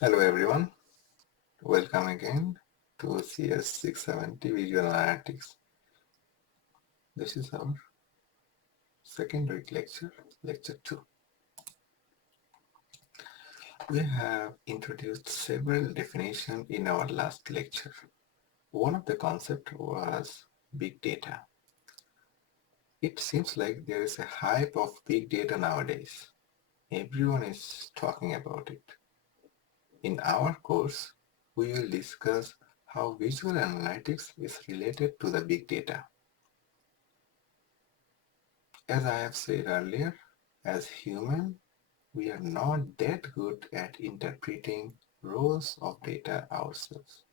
Hello everyone, welcome again to CS 670 Visual Analytics. This is our second week lecture, lecture 2. We have introduced several definitions in our last lecture. One of the concepts was big data. It seems like there is a hype of big data nowadays. Everyone is talking about it. In our course, we will discuss how visual analytics is related to the big data. As I have said earlier, as human, we are not that good at interpreting rows of data ourselves.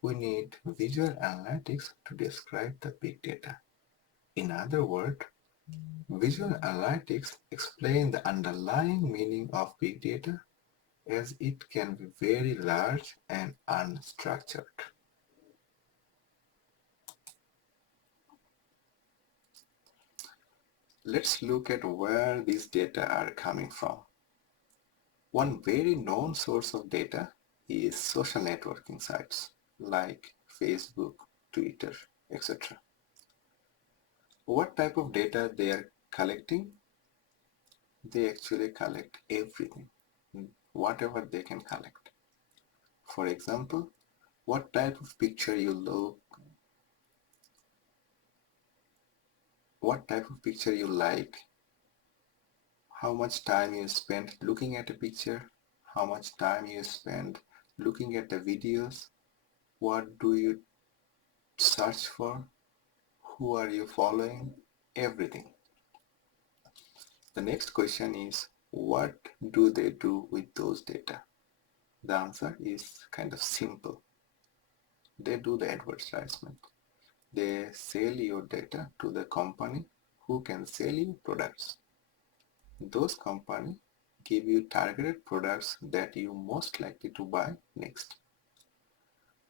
We need visual analytics to describe the big data. In other words, visual analytics explain the underlying meaning of big data as it can be very large and unstructured. Let's look at where these data are coming from. One very known source of data is social networking sites like Facebook, Twitter, etc. What type of data they are collecting? They actually collect everything, whatever they can collect. For example, what type of picture you look, what type of picture you like, how much time you spend looking at a picture, how much time you spend looking at the videos, what do you search for, who are you following, everything. The next question is, what do they do with those data? The answer is kind of simple. They do the advertisement. They sell your data to the company who can sell you products. Those companies give you targeted products that you most likely to buy next.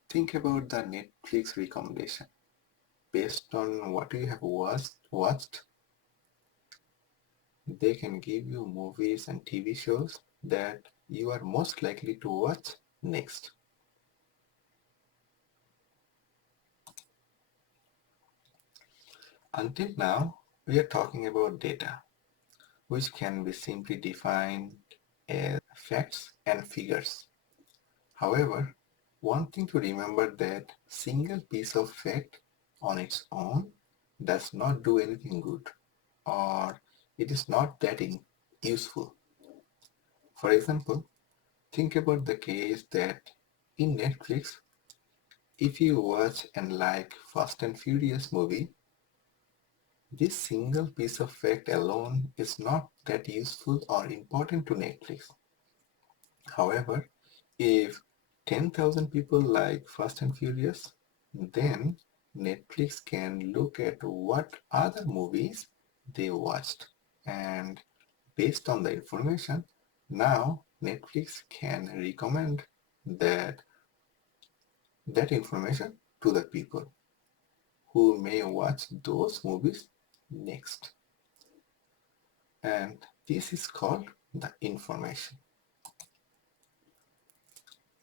Think about the Netflix recommendation. Based on what you have watched, they can give you movies and TV shows that you are most likely to watch next. Until now, we are talking about data, which can be simply defined as facts and figures. However, one thing to remember that single piece of fact on its own does not do anything good, or it is not that useful. For example, think about the case that in Netflix, if you watch and like Fast and Furious movie, this single piece of fact alone is not that useful or important to Netflix. However, if 10,000 people like Fast and Furious, then Netflix can look at what other movies they watched, and based on the information, now Netflix can recommend that information to the people who may watch those movies next. And this is called the information.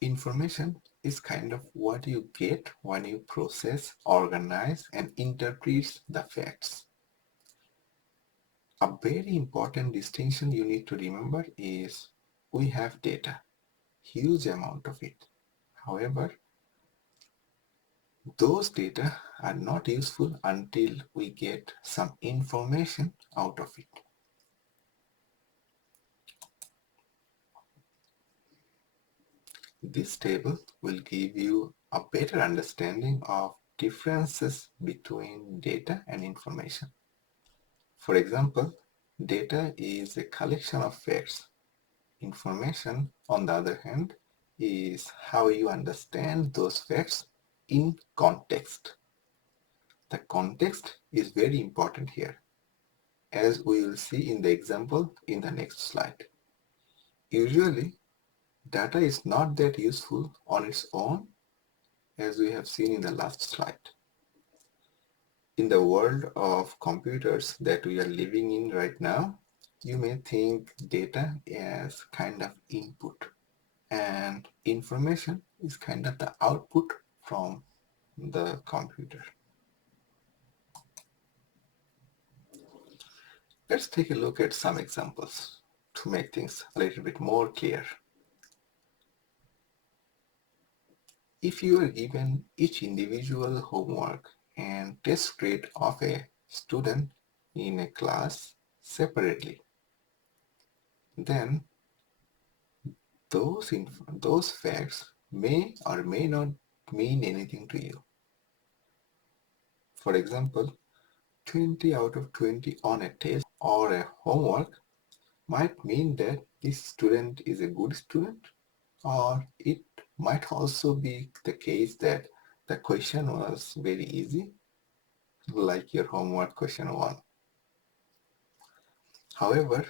Information is kind of what you get when you process, organize, and interpret the facts. A very important distinction you need to remember is we have data, huge amount of it. However, those data are not useful until we get some information out of it. This table will give you a better understanding of differences between data and information. For example, data is a collection of facts. Information, on the other hand, is how you understand those facts in context. The context is very important here, as we will see in the example in the next slide. Usually, data is not that useful on its own, as we have seen in the last slide. In the world of computers that we are living in right now, you may think data as kind of input. and information is kind of the output from the computer. Let's take a look at some examples to make things a little bit more clear. If you are given each individual homework and test grade of a student in a class separately, then those facts may or may not mean anything to you. For example, 20 out of 20 on a test or a homework might mean that this student is a good student, or it might also be the case that the question was very easy, like your homework question 1. However,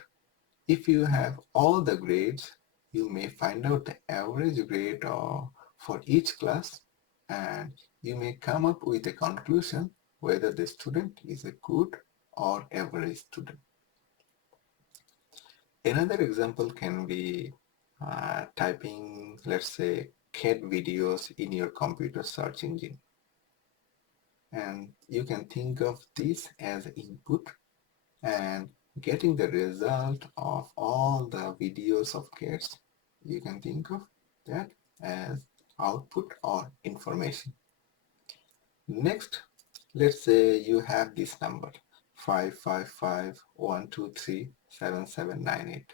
if you have all the grades, you may find out the average grade for each class, and you may come up with a conclusion whether the student is a good or average student. Another example can be typing, let's say, cat videos in your computer search engine. And you can think of this as input, and getting the result of all the videos of cats, you can think of that as output or information. Next, let's say you have this number 55512377798.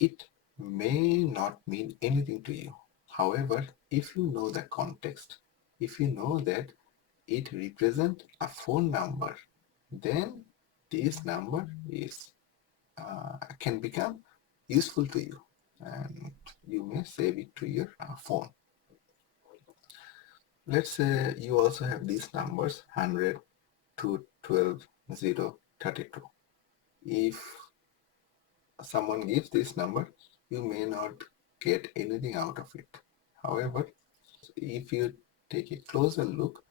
It may not mean anything to you. However, if you know the context, if you know that it represents a phone number, then this number is can become useful to you, and you may save it to your phone. Let's say you also have these numbers 100, 212, 0, 32. If someone gives this number, you may not get anything out of it. However, if you take a closer look,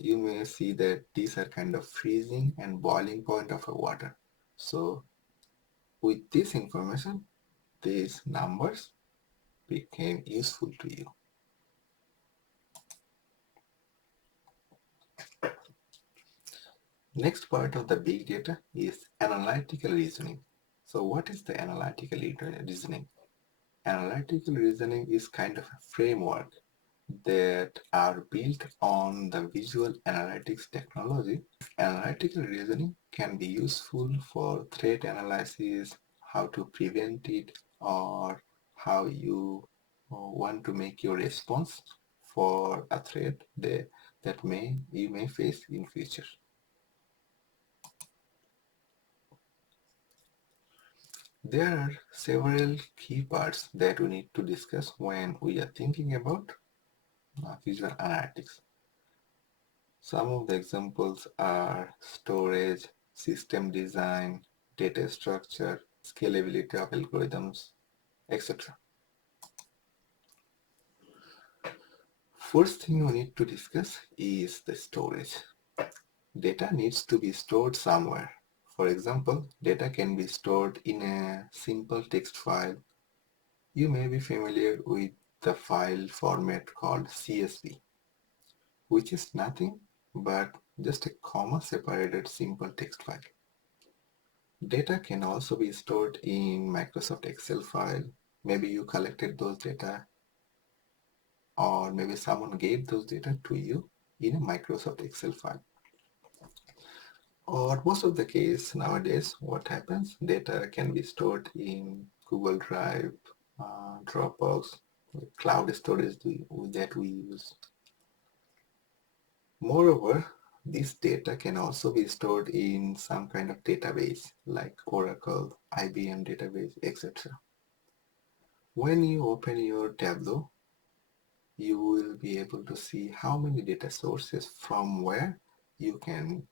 you may see that these are kind of freezing and boiling point of a water. So with this information, these numbers became useful to you. Next part of the big data is analytical reasoning. So what is the analytical reasoning? Analytical reasoning is kind of a framework that are built on the visual analytics technology. Analytical reasoning can be useful for threat analysis, how to prevent it, or how you want to make your response for a threat that you may face in future. There are several key parts that we need to discuss when we are thinking about visual analytics. Some of the examples are storage, system design, data structure, scalability of algorithms, etc. First thing we need to discuss is the storage. Data needs to be stored somewhere. For example, data can be stored in a simple text file. You may be familiar with the file format called CSV, which is nothing but just a comma-separated simple text file. Data can also be stored in Microsoft Excel file. Maybe you collected those data, or maybe someone gave those data to you in a Microsoft Excel file. Or most of the case nowadays, what happens, data can be stored in Google Drive, Dropbox, cloud storage that we use. Moreover, this data can also be stored in some kind of database like Oracle, IBM database, etc. When you open your Tableau, you will be able to see how many data sources from where you can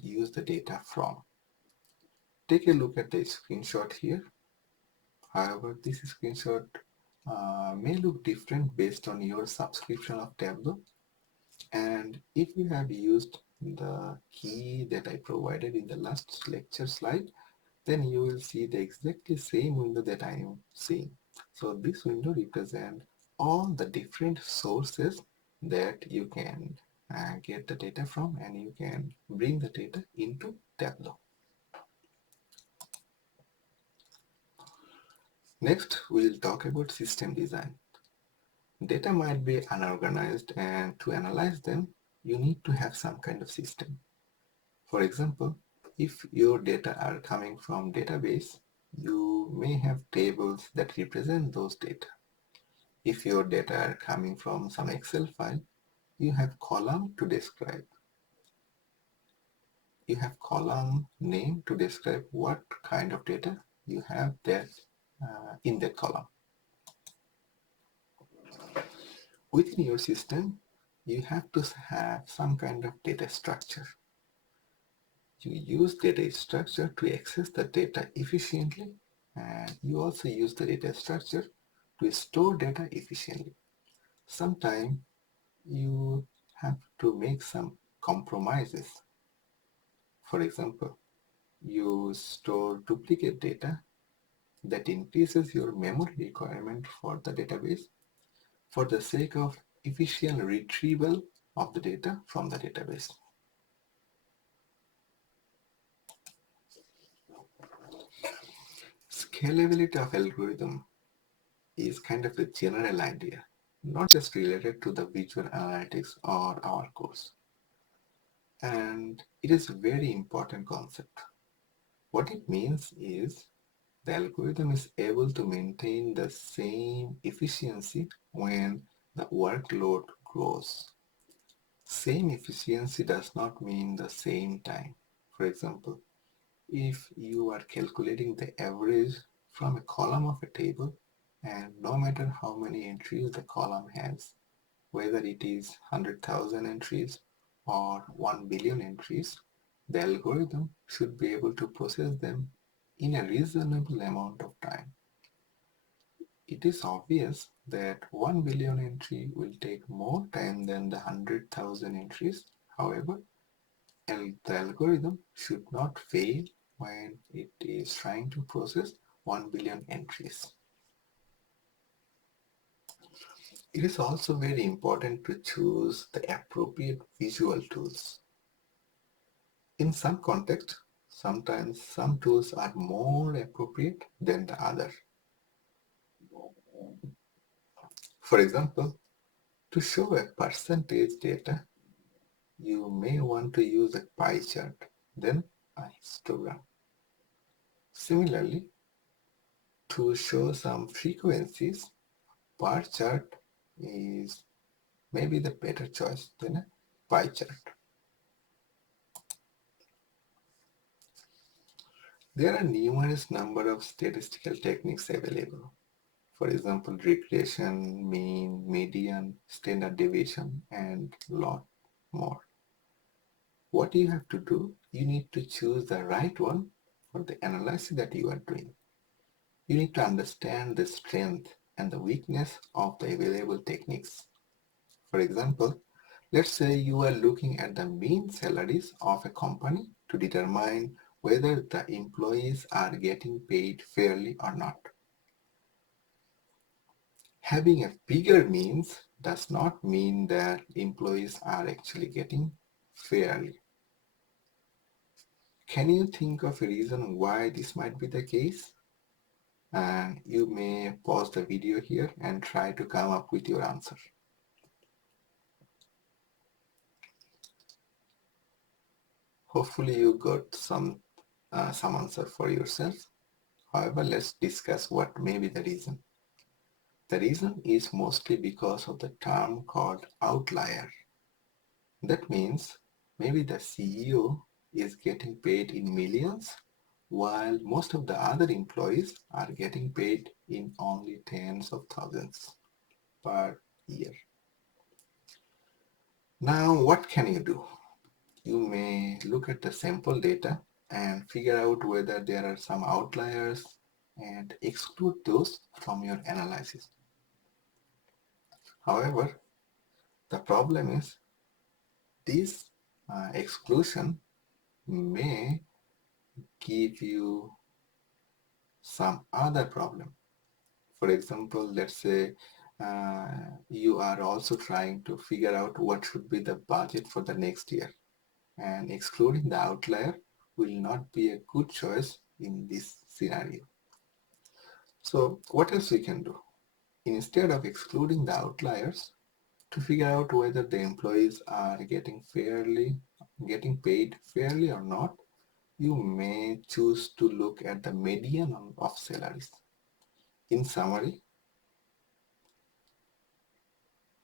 use the data from. Take a look at the screenshot here. However, this screenshot may look different based on your subscription of Tableau. And if you have used the key that I provided in the last lecture slide, then you will see the exactly same window that I am seeing. So this window represents all the different sources that you can get the data from, and you can bring the data into Tableau. Next, we'll talk about system design. Data might be unorganized, and to analyze them, you need to have some kind of system. For example, if your data are coming from database, you may have tables that represent those data. If your data are coming from some Excel file, you have column to describe. You have column name to describe what kind of data you have that in that column. Within your system, you have to have some kind of data structure. You use data structure to access the data efficiently, and you also use the data structure to store data efficiently. Sometimes you have to make some compromises. For example, you store duplicate data that increases your memory requirement for the database for the sake of efficient retrieval of the data from the database. Scalability of algorithm is kind of a general idea, not just related to the visual analytics or our course. And it is a very important concept. What it means is the algorithm is able to maintain the same efficiency when the workload grows. Same efficiency does not mean the same time. For example, if you are calculating the average from a column of a table, and no matter how many entries the column has, whether it is 100,000 entries or 1 billion entries, the algorithm should be able to process them in a reasonable amount of time. It is obvious that 1 billion entry will take more time than the 100,000 entries. However, the algorithm should not fail when it is trying to process 1 billion entries. It is also very important to choose the appropriate visual tools. In some contexts, sometimes some tools are more appropriate than the other. For example, to show a percentage data, you may want to use a pie chart, then a histogram. Similarly, to show some frequencies, bar chart is maybe the better choice than a pie chart. There are numerous number of statistical techniques available. For example, regression, mean, median, standard deviation, and lot more. What you have to do, you need to choose the right one for the analysis that you are doing. You need to understand the strength and the weakness of the available techniques. For example, let's say you are looking at the mean salaries of a company to determine whether the employees are getting paid fairly or not. Having a bigger means does not mean that employees are actually getting fairly. Can you think of a reason why this might be the case? And you may pause the video here and try to come up with your answer. Hopefully you got some answer for yourself. However, let's discuss what may be the reason. The reason is mostly because of the term called outlier. That means maybe the CEO is getting paid in millions while most of the other employees are getting paid in only tens of thousands per year. Now, what can you do? You may look at the sample data and figure out whether there are some outliers and exclude those from your analysis. However, the problem is this exclusion may give you some other problem. For example, let's say you are also trying to figure out what should be the budget for the next year, and excluding the outlier will not be a good choice in this scenario. So what else we can do? Instead of excluding the outliers, to figure out whether the employees are getting paid fairly or not, you may choose to look at the median of salaries. In summary,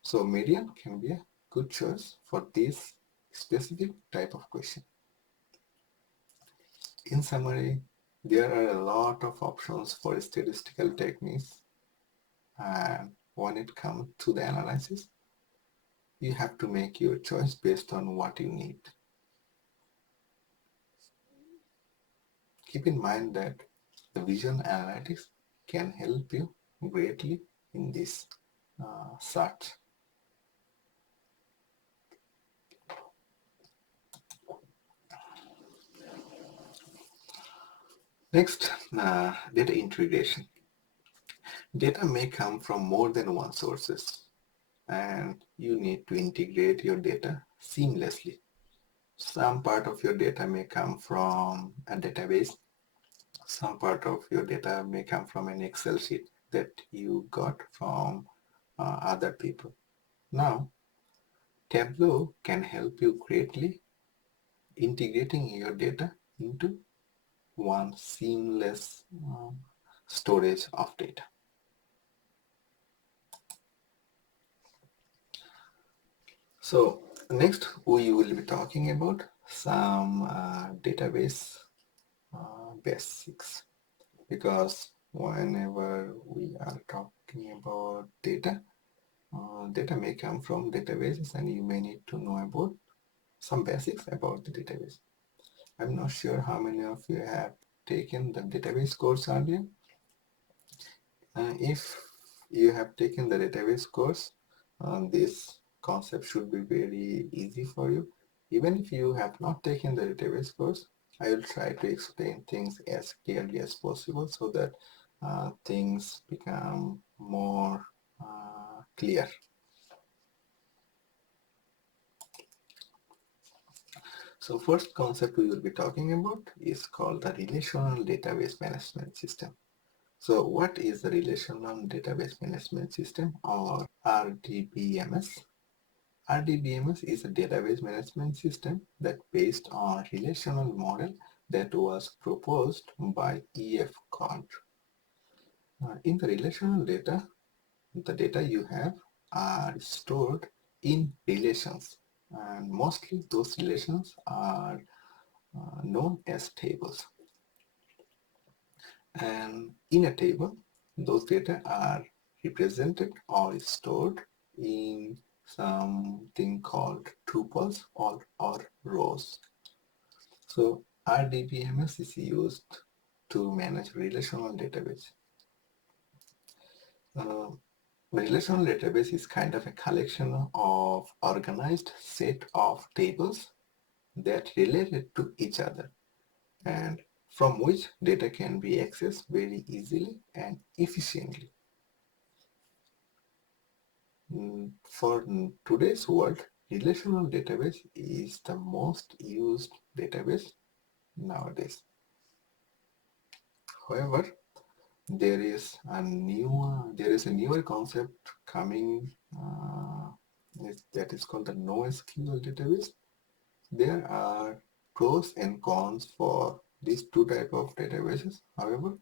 so median can be a good choice for this specific type of question. In summary, there are a lot of options for statistical techniques, and when it comes to the analysis, you have to make your choice based on what you need. Keep in mind that the vision analytics can help you greatly in this search. Next, data integration. Data may come from more than one sources, and you need to integrate your data seamlessly. Some part of your data may come from a database. Some part of your data may come from an Excel sheet that you got from other people. Now, Tableau can help you greatly integrating your data into one seamless storage of data. So next we will be talking about some database basics, because whenever we are talking about data, data may come from databases and you may need to know about some basics about the database. I'm not sure how many of you have taken the database course earlier. If you have taken the database course, this concept should be very easy for you. Even if you have not taken the database course, I will try to explain things as clearly as possible so that things become more clear. So first concept we will be talking about is called the Relational Database Management System. So what is the Relational Database Management System, or RDBMS? RDBMS is a database management system that based on a relational model that was proposed by E.F. Codd. In the relational data, the data you have are stored in relations, and mostly those relations are known as tables. And in a table, those data are represented or stored in something called tuples or rows. So RDBMS is used to manage relational database. Relational database is kind of a collection of organized set of tables that related to each other, and from which data can be accessed very easily and efficiently. For today's world, relational database is the most used database nowadays. However, there is a newer concept coming that is called the NoSQL database. There are pros and cons for these two type of databases. However,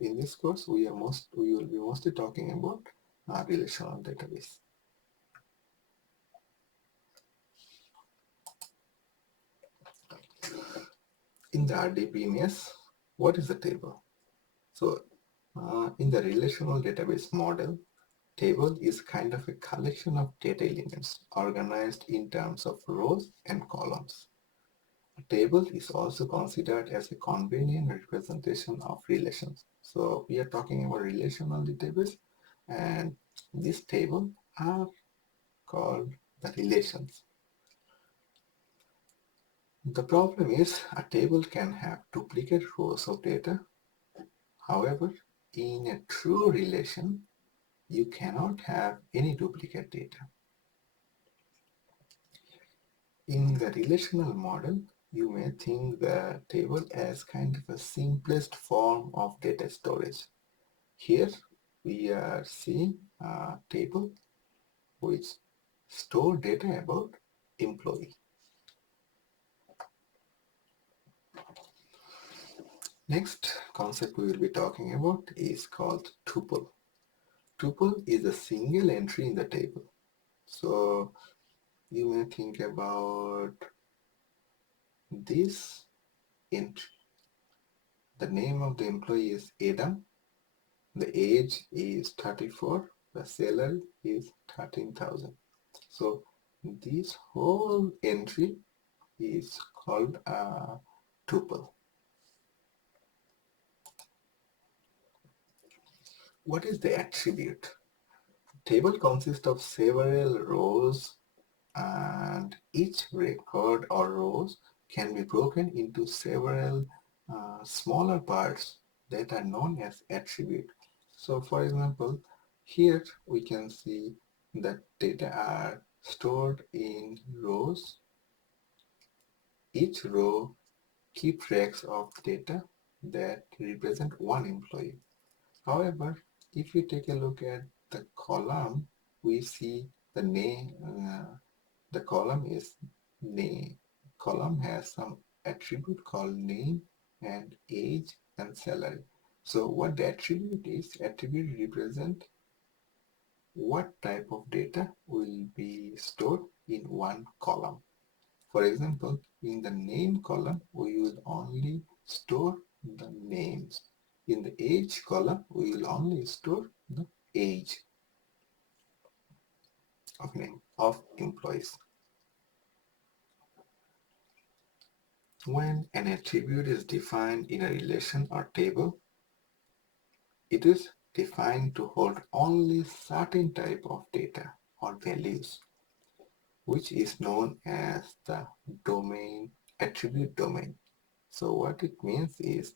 in this course, we will be mostly talking about relational database. In the RDBMS, what is a table? So, in the relational database model, table is kind of a collection of data elements organized in terms of rows and columns. A table is also considered as a convenient representation of relations. So we are talking about relational database, and this table are called the relations. The problem is a table can have duplicate rows of data. However, in a true relation, you cannot have any duplicate data. In the relational model, you may think the table as kind of a simplest form of data storage. Here we are seeing a table which store data about employee. Next concept we will be talking about is called tuple. Tuple is a single entry in the table. So you may think about this entry. The name of the employee is Adam. The age is 34. The salary is 13,000. So this whole entry is called a tuple. What is the attribute? Table consists of several rows, and each record or rows can be broken into several smaller parts that are known as attribute. So for example, here we can see that data are stored in rows. Each row keeps tracks of data that represent one employee. However, if we take a look at the column, we see the name. The column is name. Column has some attribute called name and age and salary. So what the attribute is? Attribute represent what type of data will be stored in one column. For example, in the name column, we will only store the names. In the age column, we will only store the age of name of employees. When an attribute is defined in a relation or table, it is defined to hold only certain type of data or values, which is known as the domain, attribute domain. So what it means is,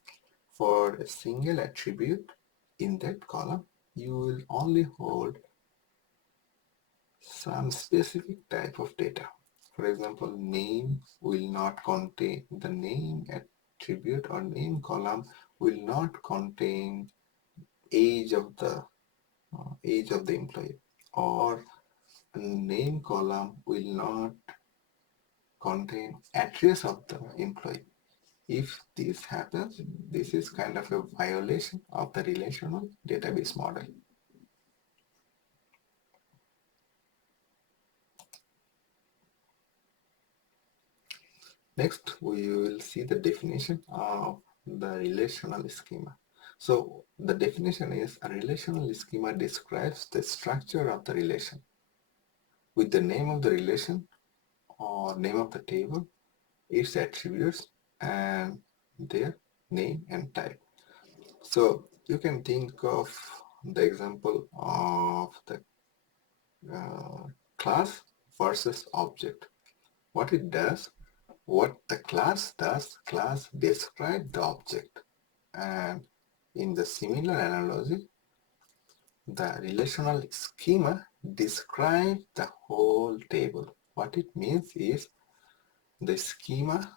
for a single attribute in that column, you will only hold some specific type of data. For example, name will not contain, the name attribute or name column will not contain age of the employee, or a name column will not contain address of the employee. If this happens, this is kind of a violation of the relational database model. Next, we will see the definition of the relational schema. So the definition is, a relational schema describes the structure of the relation with the name of the relation or name of the table, its attributes, and their name and type. So you can think of the example of the class versus object. What it does, what the class does, class describe the object. And in the similar analogy, the relational schema describes the whole table. What it means is, the schema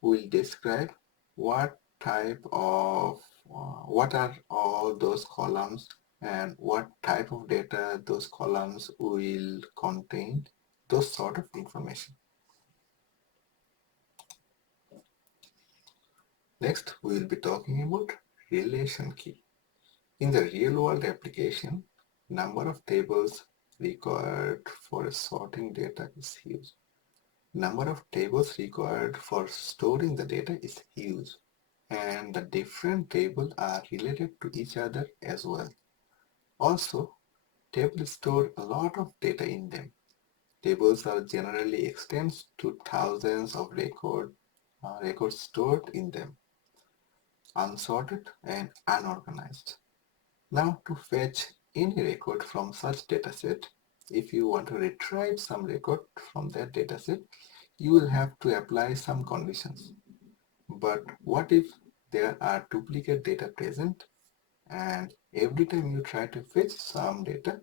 will describe what type of what are all those columns and what type of data those columns will contain, those sort of information. Next, we will be talking about relation key. In the real world application, number of tables required for sorting data is huge. Number of tables required for storing the data is huge, and the different tables are related to each other as well. Also, tables store a lot of data in them. Tables are generally extends to thousands of records stored in them, unsorted and unorganized. Now, to fetch any record from such dataset, if you want to retrieve some record from that dataset, you will have to apply some conditions. But what if there are duplicate data present, and every time you try to fetch some data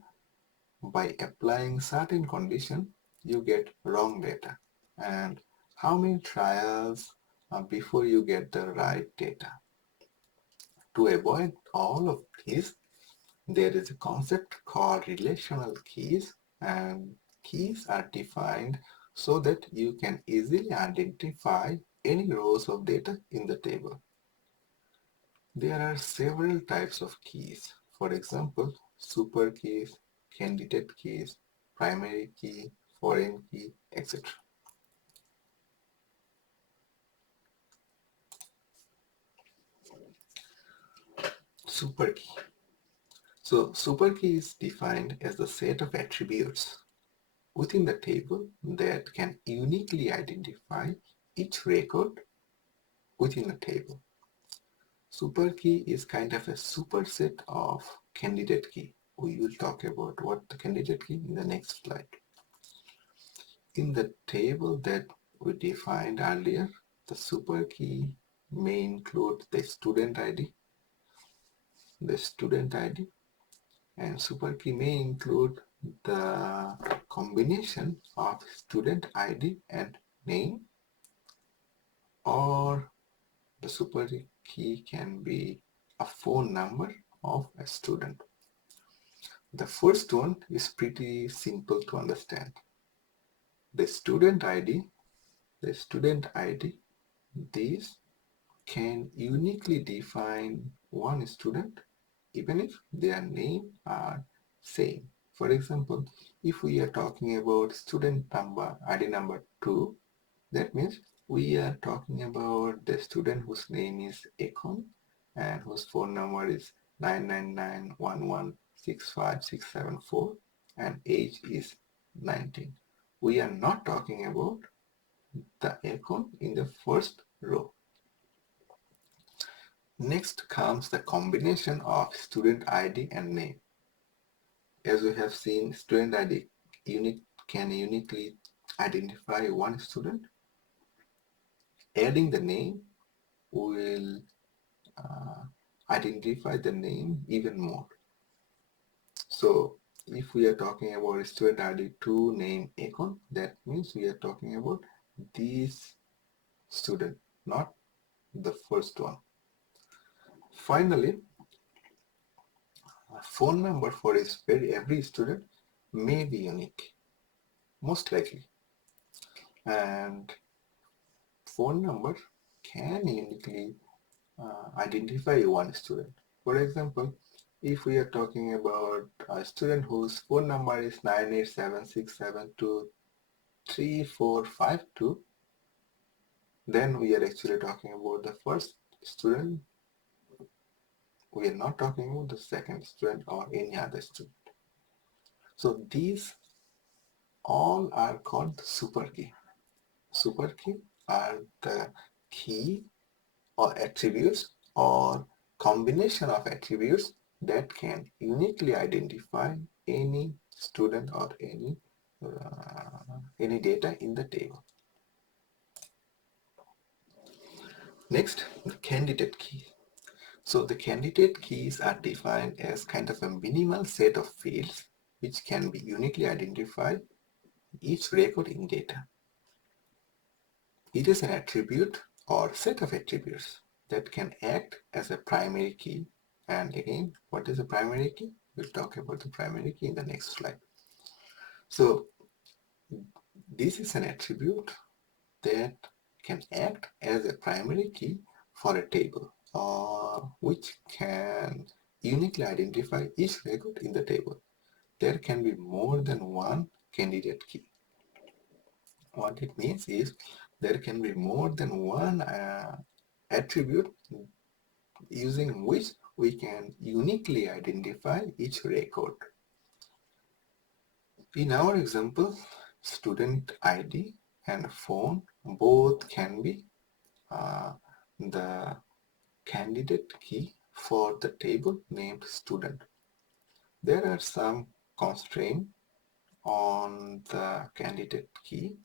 by applying certain condition, you get wrong data. And how many trials before you get the right data? To avoid all of this, there is a concept called relational keys, and keys are defined so that you can easily identify any rows of data in the table. There are several types of keys. For example, super keys, candidate keys, primary key, foreign key, etc. Super key. So super key is defined as the set of attributes within the table that can uniquely identify each record within a table. Super key is kind of a superset of candidate key. We will talk about what the candidate key in the next slide. In the table that we defined earlier, the super key may include the student ID, and super key may include the combination of student ID and name, or the super key can be a phone number of a student. The first one is pretty simple to understand. The student ID, these can uniquely define one student even if their name are same. For example, if we are talking about student number, ID number 2, that means we are talking about the student whose name is Ekon and whose phone number is 999116567 and age is 19. We are not talking about the Ekon in the first row. Next comes the combination of student ID and name. As we have seen, student ID can uniquely identify one student. Adding the name will identify the name even more. So if we are talking about student ID 2 name Akon, that means we are talking about this student, not the first one. Finally, a phone number for every student may be unique, most likely. And phone number can uniquely identify one student. For example, if we are talking about a student whose phone number is 98767233452, then we are actually talking about the first student. We are not talking about the second student or any other student. So these all are called super key. Super key are the key or attributes or combination of attributes that can uniquely identify any student or any data in the table. Next, the candidate key. So the candidate keys are defined as kind of a minimal set of fields which can be uniquely identified each record in data. It is an attribute or set of attributes that can act as a primary key. And again, what is a primary key? We'll talk about the primary key in the next slide. So this is an attribute that can act as a primary key for a table, or which can uniquely identify each record in the table. There can be more than one candidate key. What it means is there can be more than one attribute using which we can uniquely identify each record. In our example, student ID and phone both can be the candidate key for the table named student. There are some constraints on the candidate key.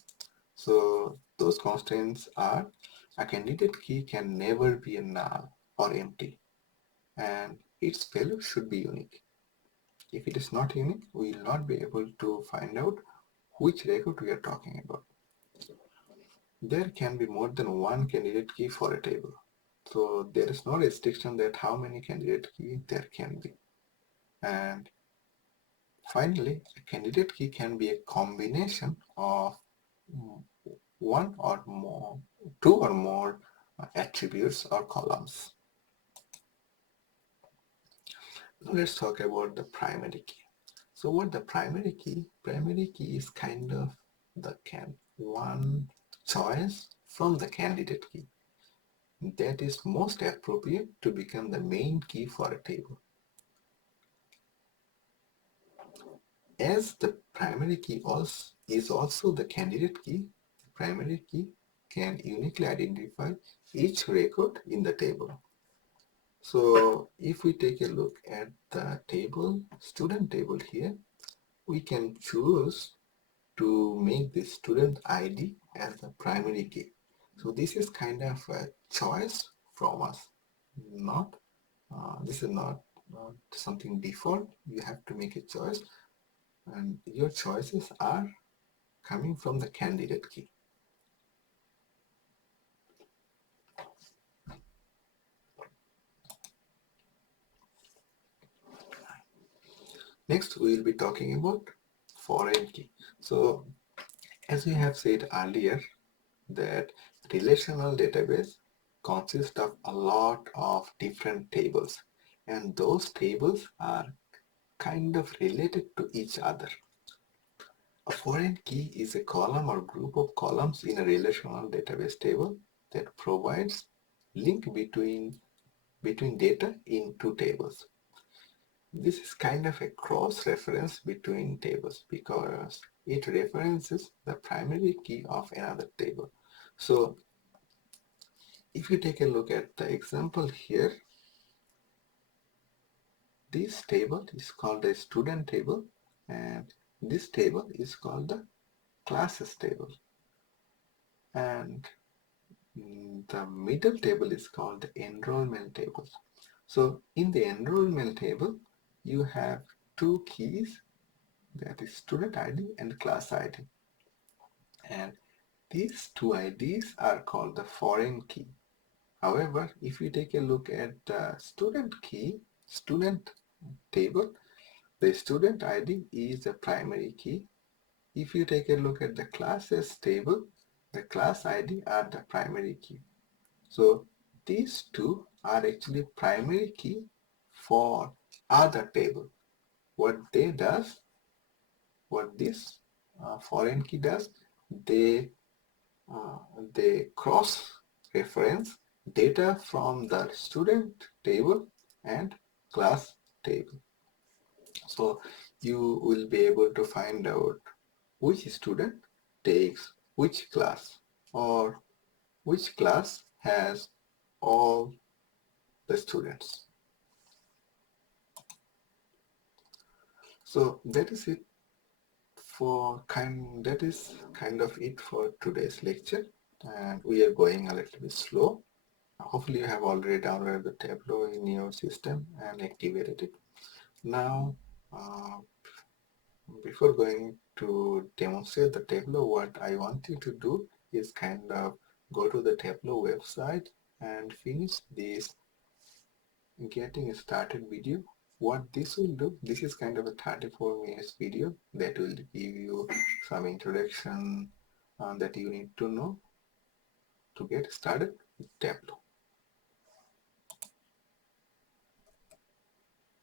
So those constraints are A candidate key can never be a null or empty, and its value should be unique. If it is not unique, we will not be able to find out which record we are talking about. There can be more than one candidate key for a table. So there is no restriction that how many candidate key there can be. And finally, a candidate key can be a combination of one or more, two or more attributes or columns. Now let's talk about the primary key. So what the primary key? Primary key is kind of the one choice from the candidate key that is most appropriate to become the main key for a table. As the primary key is also the candidate key, the primary key can uniquely identify each record in the table. So if we take a look at the table, student table here, we can choose to make the student ID as the primary key. So this is kind of a choice from us. Not this is not something default. You have to make a choice, and your choices are coming from the candidate key. Next, we will be talking about foreign key. So as we have said earlier, that relational database consists of a lot of different tables, and those tables are kind of related to each other. A foreign key is a column or group of columns in a relational database table that provides link between data in two tables. This is kind of a cross-reference between tables because it references the primary key of another table. So if you take a look at the example here, this table is called the student table and this table is called the classes table, and the middle table is called the enrollment table. So in the enrollment table, you have two keys, that is student ID and class ID. And these two IDs are called the foreign key. However, if you take a look at the student key, student table, the student ID is the primary key. If you take a look at the classes table, the class ID are the primary key. So these two are actually primary key for other table. What this foreign key does, they they cross-reference data from the student table and class table. So you will be able to find out which student takes which class, or which class has all the students. So that is kind of it for today's lecture, and we are going a little bit slow. Hopefully you have already downloaded the Tableau in your system and activated it. Now before going to demonstrate the Tableau, what I want you to do is kind of go to the Tableau website and finish this getting started video. What this will do, this is kind of a 34 minutes video that will give you some introduction that you need to know to get started with Tableau.